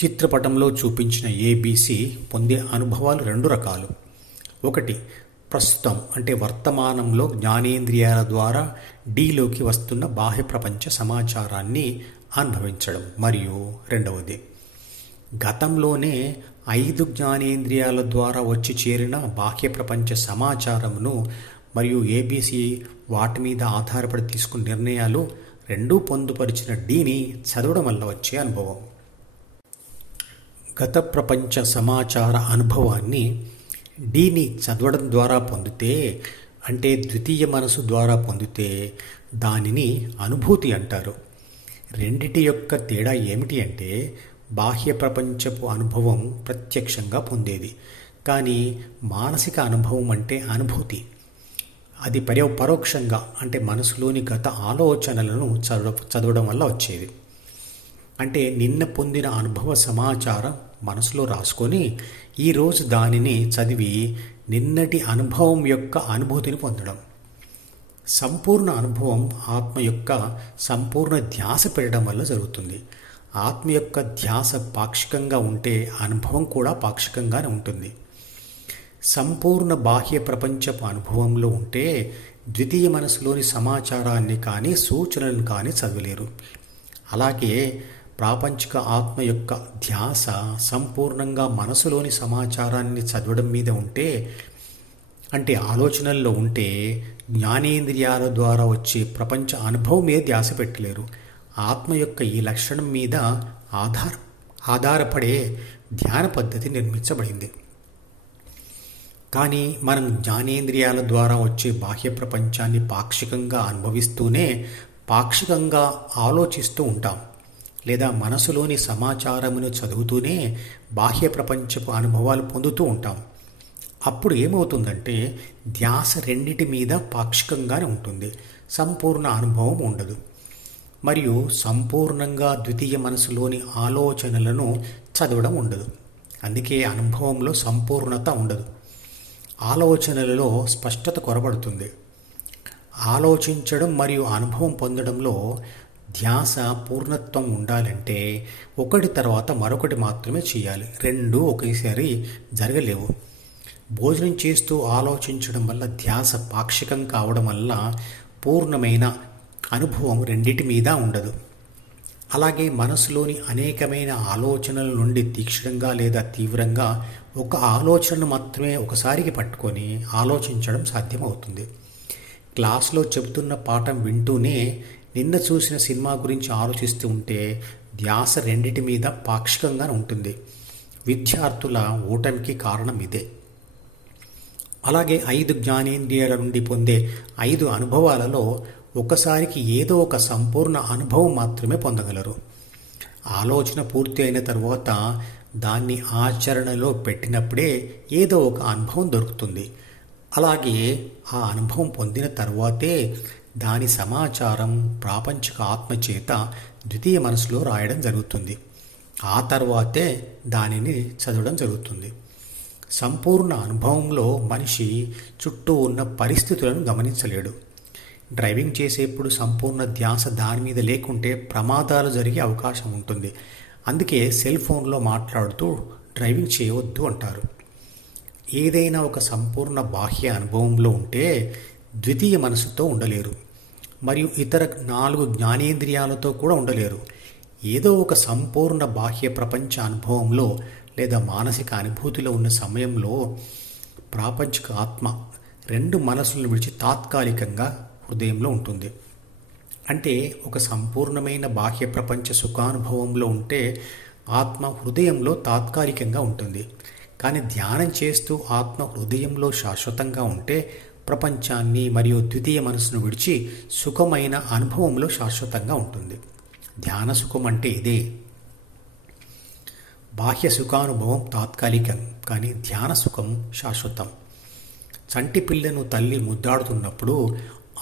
చిత్రపటంలో చూపించిన ఏబీసీ పొందే అనుభవాలు రెండు రకాలు. ఒకటి, ప్రస్తుతం అంటే వర్తమానంలో జ్ఞానేంద్రియాల ద్వారా డీలోకి వస్తున్న బాహ్య ప్రపంచ సమాచారాన్ని అనుభవించడం. మరియు రెండవది, గతంలోనే 5 జ్ఞానేంద్రియాల ద్వారా వచ్చి చేరిన బాహ్య ప్రపంచ సమాచారమును మరియు ఏబీసీ వాటి మీద ఆధారపడి తీసుకున్న నిర్ణయాలు రెండూ పొందుపరిచిన డీని చదవడం వల్ల వచ్చే అనుభవం. గత ప్రపంచ సమాచార అనుభవాన్ని డీని చదవడం ద్వారా పొందితే, అంటే ద్వితీయ మనసు ద్వారా పొందితే దానిని అనుభూతి అంటారు. రెండిటి యొక్క తేడా ఏమిటి అంటే, బాహ్య ప్రపంచపు అనుభవం ప్రత్యక్షంగా పొందేది, కానీ మానసిక అనుభవం అంటే అనుభూతి. అది పరోక్షంగా అంటే మనసులోని గత ఆలోచనలను చదవడం వల్ల వచ్చేది. అంటే నిన్న పొందిన అనుభవ సమాచారం మనసులో రాసుకొని ఈరోజు దానిని చదివి నిన్నటి అనుభవం యొక్క అనుభూతిని పొందడం. సంపూర్ణ అనుభవం ఆత్మ యొక్క సంపూర్ణ ధ్యాస పెట్టడం వల్ల జరుగుతుంది. ఆత్మ యొక్క ధ్యాస పాక్షికంగా ఉంటే అనుభవం కూడా పాక్షికంగానే ఉంటుంది. సంపూర్ణ బాహ్య ప్రపంచపు అనుభవంలో ఉంటే ద్వితీయ మనసులోని సమాచారాన్ని కానీ సూచనలను కానీ చదవలేరు. అలాగే ప్రాపంచిక ఆత్మ యొక్క ధ్యాస సంపూర్ణంగా మనసులోని సమాచారాన్ని చదవడం మీద ఉంటే, అంటే ఆలోచనల్లో ఉంటే, జ్ఞానేంద్రియాల ద్వారా వచ్చే ప్రపంచ అనుభవం మీద ధ్యాస పెట్టలేరు. ఆత్మ యొక్క ఈ లక్షణం మీద ఆధారపడే ధ్యాన పద్ధతి నిర్మించబడింది. కానీ మనం జ్ఞానేంద్రియాల ద్వారా వచ్చే బాహ్య ప్రపంచాన్ని పాక్షికంగా అనుభవిస్తూనే పాక్షికంగా ఆలోచిస్తూ ఉంటాం, లేదా మనసులోని సమాచారమును చదువుతూనే బాహ్య ప్రపంచపు అనుభవాలు పొందుతూ ఉంటాం. అప్పుడు ఏమవుతుందంటే ధ్యాస రెండిటి మీద పాక్షికంగానే ఉంటుంది, సంపూర్ణ అనుభవం ఉండదు. మరియు సంపూర్ణంగా ద్వితీయ మనసులోని ఆలోచనలను చదవడం ఉండదు. అందుకే అనుభవంలో సంపూర్ణత ఉండదు. ఆలోచనలలో స్పష్టత కొరబడుతుంది. ఆలోచించడం మరియు అనుభవం పొందడంలో ధ్యాస పూర్ణత్వం ఉండాలంటే ఒకటి తర్వాత మరొకటి మాత్రమే చేయాలి, రెండూ ఒకేసారి జరగలేవు. భోజనం చేస్తూ ఆలోచించడం వల్ల ధ్యాస పాక్షికం కావడం వల్ల పూర్ణమైన అనుభవం రెండిటి మీద ఉండదు. అలాగే మనసులోని అనేకమైన ఆలోచనల నుండి తీక్షణంగా లేదా తీవ్రంగా ఒక ఆలోచనను మాత్రమే ఒకసారికి పట్టుకొని ఆలోచించడం సాధ్యమవుతుంది. క్లాసులో చెబుతున్న పాఠం వింటూనే నిన్న చూసిన సినిమా గురించి ఆలోచిస్తూ ఉంటే ధ్యాస రెండిటి మీద పాక్షికంగానే ఉంటుంది. విద్యార్థుల ఓటమికి కారణం ఇదే. అలాగే 5 జ్ఞానేంద్రియాల నుండి పొందే 5 అనుభవాలలో ఒకసారికి ఏదో ఒక సంపూర్ణ అనుభవం మాత్రమే పొందగలరు. ఆలోచన పూర్తి అయిన తర్వాత దాన్ని ఆచరణలో పెట్టినప్పుడే ఏదో ఒక అనుభవం దొరుకుతుంది. అలాగే ఆ అనుభవం పొందిన తర్వాతే దాని సమాచారం ప్రాపంచిక ఆత్మ చేత ద్వితీయ మనసులో రాయడం జరుగుతుంది. ఆ తర్వాతే దానిని చదవడం జరుగుతుంది. సంపూర్ణ అనుభవంలో మనిషి చుట్టూ ఉన్న పరిస్థితులను గమనించలేడు. డ్రైవింగ్ చేసేప్పుడు సంపూర్ణ ధ్యాస దాని మీద లేకుంటే ప్రమాదాలు జరిగే అవకాశం ఉంటుంది. అందుకే సెల్ ఫోన్లో మాట్లాడుతూ డ్రైవింగ్ చేయవద్దు అంటారు. ఏదైనా ఒక సంపూర్ణ బాహ్య అనుభవంలో ఉంటే ద్వితీయ మనసుతో ఉండలేరు, మరియు ఇతర 4 జ్ఞానేంద్రియాలతో కూడా ఉండలేరు. ఏదో ఒక సంపూర్ణ బాహ్య ప్రపంచ అనుభవంలో లేదా మానసిక అనుభూతిలో ఉన్న సమయంలో ప్రాపంచిక ఆత్మ 2 మనసులను విడిచి తాత్కాలికంగా హృదయంలో ఉంటుంది. అంటే ఒక సంపూర్ణమైన బాహ్య ప్రపంచ సుఖానుభవంలో ఉంటే ఆత్మ హృదయంలో తాత్కాలికంగా ఉంటుంది. కానీ ధ్యానం చేస్తూ ఆత్మ హృదయంలో శాశ్వతంగా ఉంటే ప్రపంచాన్ని మరియు ద్వితీయ మనసును విడిచి సుఖమైన అనుభవంలో శాశ్వతంగా ఉంటుంది. ధ్యాన సుఖం అంటే ఇదే. బాహ్య సుఖానుభవం తాత్కాలికం, కానీ ధ్యాన సుఖం శాశ్వతం. చంటి పిల్లను తల్లి ముద్దాడుతున్నప్పుడు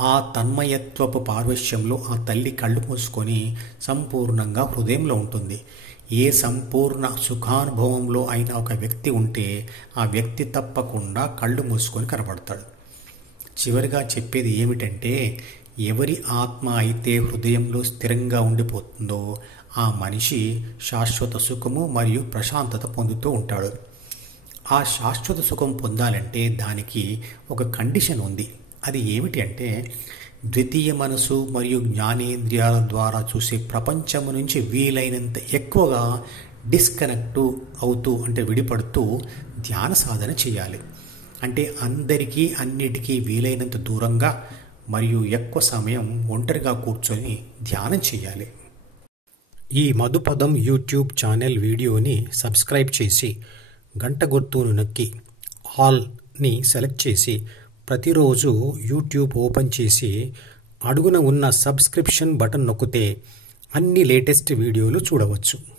ఆ తన్మయత్వపు పార్వశ్యంలో ఆ తల్లి కళ్ళు మూసుకొని సంపూర్ణంగా హృదయంలో ఉంటుంది. ఏ సంపూర్ణ సుఖానుభవంలో అయినా ఒక వ్యక్తి ఉంటే ఆ వ్యక్తి తప్పకుండా కళ్ళు మూసుకొని కనబడతాడు. చివరిగా చెప్పేది ఏమిటంటే, ఎవరి ఆత్మ అయితే హృదయంలో స్థిరంగా ఉండిపోతుందో ఆ మనిషి శాశ్వత సుఖము మరియు ప్రశాంతత పొందుతూ ఉంటాడు. ఆ శాశ్వత సుఖం పొందాలంటే దానికి ఒక కండిషన్ ఉంది. అది ఏమిటి అంటే, ద్వితీయ మనసు మరియు జ్ఞానేంద్రియాల ద్వారా చూసే ప్రపంచము నుంచి వీలైనంత ఎక్కువగా డిస్కనెక్ట్ అవుతూ అంటే విడిపడుతూ ధ్యాన సాధన చేయాలి. అంటే అందరికీ అన్నిటికీ వీలైనంత దూరంగా మరియు ఎక్కువ సమయం ఒంటరిగా కూర్చొని ధ్యానం చేయాలి. ఈ మధుపదం యూట్యూబ్ ఛానల్ వీడియోని సబ్స్క్రైబ్ చేసి గంట గుర్తును నొక్కి ఆల్ని సెలెక్ట్ చేసి ప్రతిరోజు యూట్యూబ్ ఓపెన్ చేసి అడుగున ఉన్న సబ్స్క్రిప్షన్ బటన్ నొక్కితే అన్ని లేటెస్ట్ వీడియోలు చూడవచ్చు.